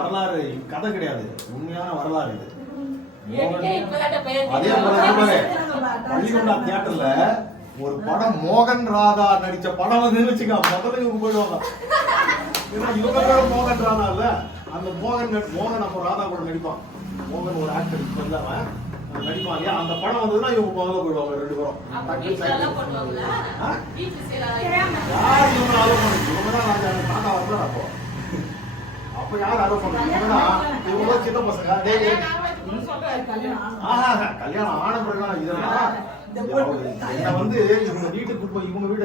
வரலாறு கதை கிடையாது, உண்மையான வரலாறு இது. அதே போல பள்ளிகொண்டா தியேட்டர்ல ஒரு படம் மோகன் ராதா நடிச்ச படம் வந்து வச்சுக்க முதல்ல இவங்க போயிடுவாங்க. ஏன்னா இவங்க பேர் மோகன் ராதா இல்ல, அந்த மோகன் அப்போ ராதா கூட நடிப்பான். மோகன் ஒரு ஆக்டர் சொல்லாம நடிப்பாங்க. அந்த படம் வந்ததுன்னா இவங்க முதல்ல போயிடுவாங்க ரெண்டு பேரும். யார் இவங்க ஆலோசனை இவங்கதான் தாத்தா வரல. அப்போ யார் ஆலோசனை இவங்க சின்ன பசங்க. கல்யாணம் ஆன பிறகு இதெல்லாம் வந்து இவங்க வீட்டுக்கு போய் இவங்க வீடு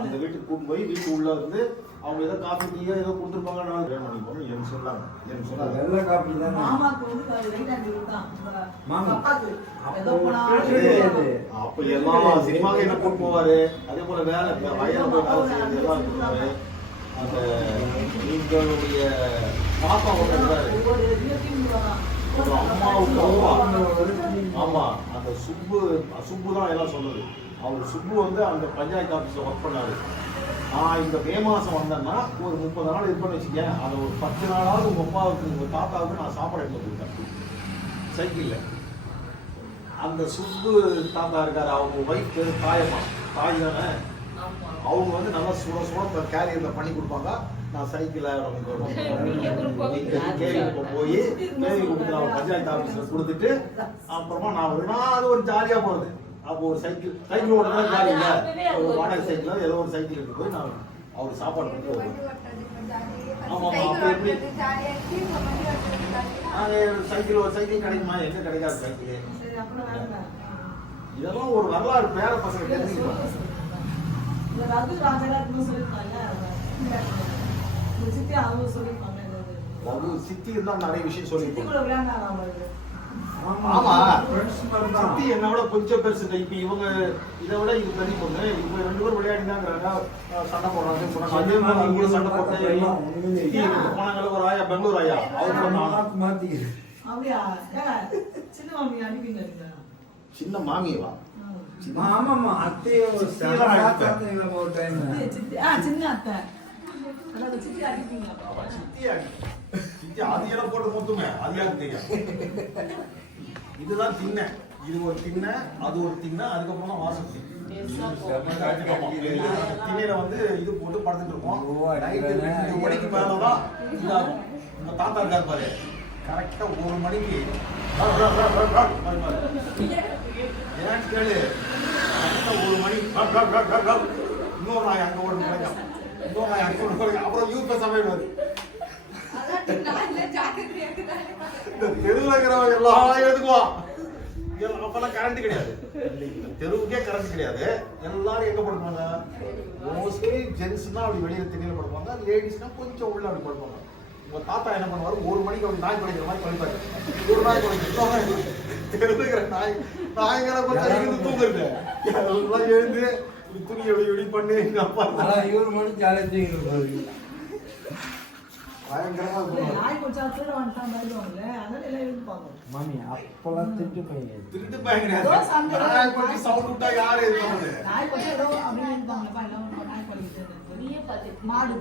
அந்த வீட்டுக்கு கூட்டு போய் வீட்டு உள்ள இருந்து அவங்க ஏதோ காஃபி டீயோ ஏதோ கொடுத்துருப்பாங்க. எனக்கு சொன்னாங்க காஃபி அப்ப எல்லா சினிமாவும் என்ன கூட்டு போவாரு. அதே போல வேலை வயல போய் வேலை செய்யறது எல்லாம் கொடுத்தாரு. அந்த நீங்களுடைய பாப்பா ஒருத்தர் ஆமா அந்த சுப்பு தான் எல்லாம் சொன்னது. அவர் சுப்பு வந்து அந்த பஞ்சாயத்து ஆபீஸ்ல ஒர்க் பண்ணாரு. நான் இந்த மே மாசம் வந்தேன்னா ஒரு 30 நாள் இருப்பேன்னு வச்சுக்கேன். அதை ஒரு 10 நாளாவது உங்க அப்பாவுக்கு உங்க தாத்தாவுக்கு நான் சாப்பாடு எடுத்து கொடுத்தேன் சைக்கிள்ல. அந்த சுப்பு தாத்தா இருக்காரு, அவங்க ஒய்ஃப் பேரு தாயம்மா, தாய் தானே. அவங்க வந்து நல்லா சுட சுட கேரியர்ல பண்ணி கொடுப்பாங்க. நான் சைக்கிள போய் கேள்வி கொடுத்து நான் பஞ்சாயத்து ஆபீஸ்ல கொடுத்துட்டு அப்புறமா நான் வருவேன். அது ஒரு ஜாலியா போறது. அப்போ ஒரு சைக்கிள் ஓடுறதா ஜாலி இல்ல, ஒரு வாடகை சைக்கிள் ஏதோ ஒரு சைக்கிள் எடுத்து போய் நான் அவருக்கு சாப்பாடு கொடுத்து வருவேன். ஆமா அப்ப எப்படி சைக்கிள் ஒரு சைக்கிள் கிடைக்குமா? எங்க கிடைக்காது சைக்கிள். இதெல்லாம் ஒரு வரலாறு பேர பசங்க தெரிஞ்சுக்கலாம். சித்தி இருந்தா நிறைய விஷயம் சொல்லிருப்பாங்க. ஆமா சித்தி என்ன விட கொஞ்சம் பெருசு. இப்ப இவங்க இதை விட இது பெரிய பொண்ணு. இவங்க 2 பேரும் விளையாடினாங்கிறாங்க, சண்டை போடுறாங்கன்னு சொன்னாங்க. அதே மாதிரி இவங்க சண்டை போட்டு போனாங்கள ஒரு ஆயா, பெங்களூர் ஆயா, அவங்க சின்ன மாமியவா ஆமாமா அத்தையோ சின்ன அத்தை போட்டு மொத்தமே அது இதுதான் திண்ண. இது ஒரு திண்ண, அது ஒரு திண்ண, அதுக்கப்புறமா வாசல் திண்ணையில வந்து இது போட்டு படுத்துட்டு இருப்போம். நைட்டு 2 மணிக்கு மேலதான் இதாகும். உங்க தாத்தா இருக்காரு பாரு, கரெக்டா 1 மணிக்கு ஏன்னு கேளு. கரெக்டா 1 மணி இன்னொரு நாய் அங்க ஓடு கிடைக்கும், இன்னொரு நாய் அங்க ஓடு. அப்புறம் யூத் சமையல் தெருவில் இருக்கிறவங்க எல்லாம் எழுதுக்குவான். அப்பெல்லாம் கரண்ட் கிடையாது, தெருவுக்கே கரண்ட் கிடையாது. எல்லாரும் எங்க படுப்பாங்க? மோஸ்ட்லி ஜென்ஸ்னா அப்படி வெளியில திண்ணையில படுப்பாங்க, லேடிஸ்னா கொஞ்சம் உள்ள அப்படி படுப்பாங்க. உங்க தாத்தா என்ன பண்ணுவாரு, 1 மணிக்கு அப்படி நாய் படைக்கிற மாதிரி பழிப்பாரு. ஒரு நாய் படைக்கிறோம் தெருவுக்கிற நாய்களை கொஞ்சம் எழுந்து தூங்குறது. எல்லாம் எழுந்து துணி எப்படி பண்ணு எங்க அப்பா 1 மணி ஜாலியா தூங்கிட்டு மாமி அப்பெல்லாம் திருட்டு பையன் சவுண்ட் விட்டா யாரு மாடு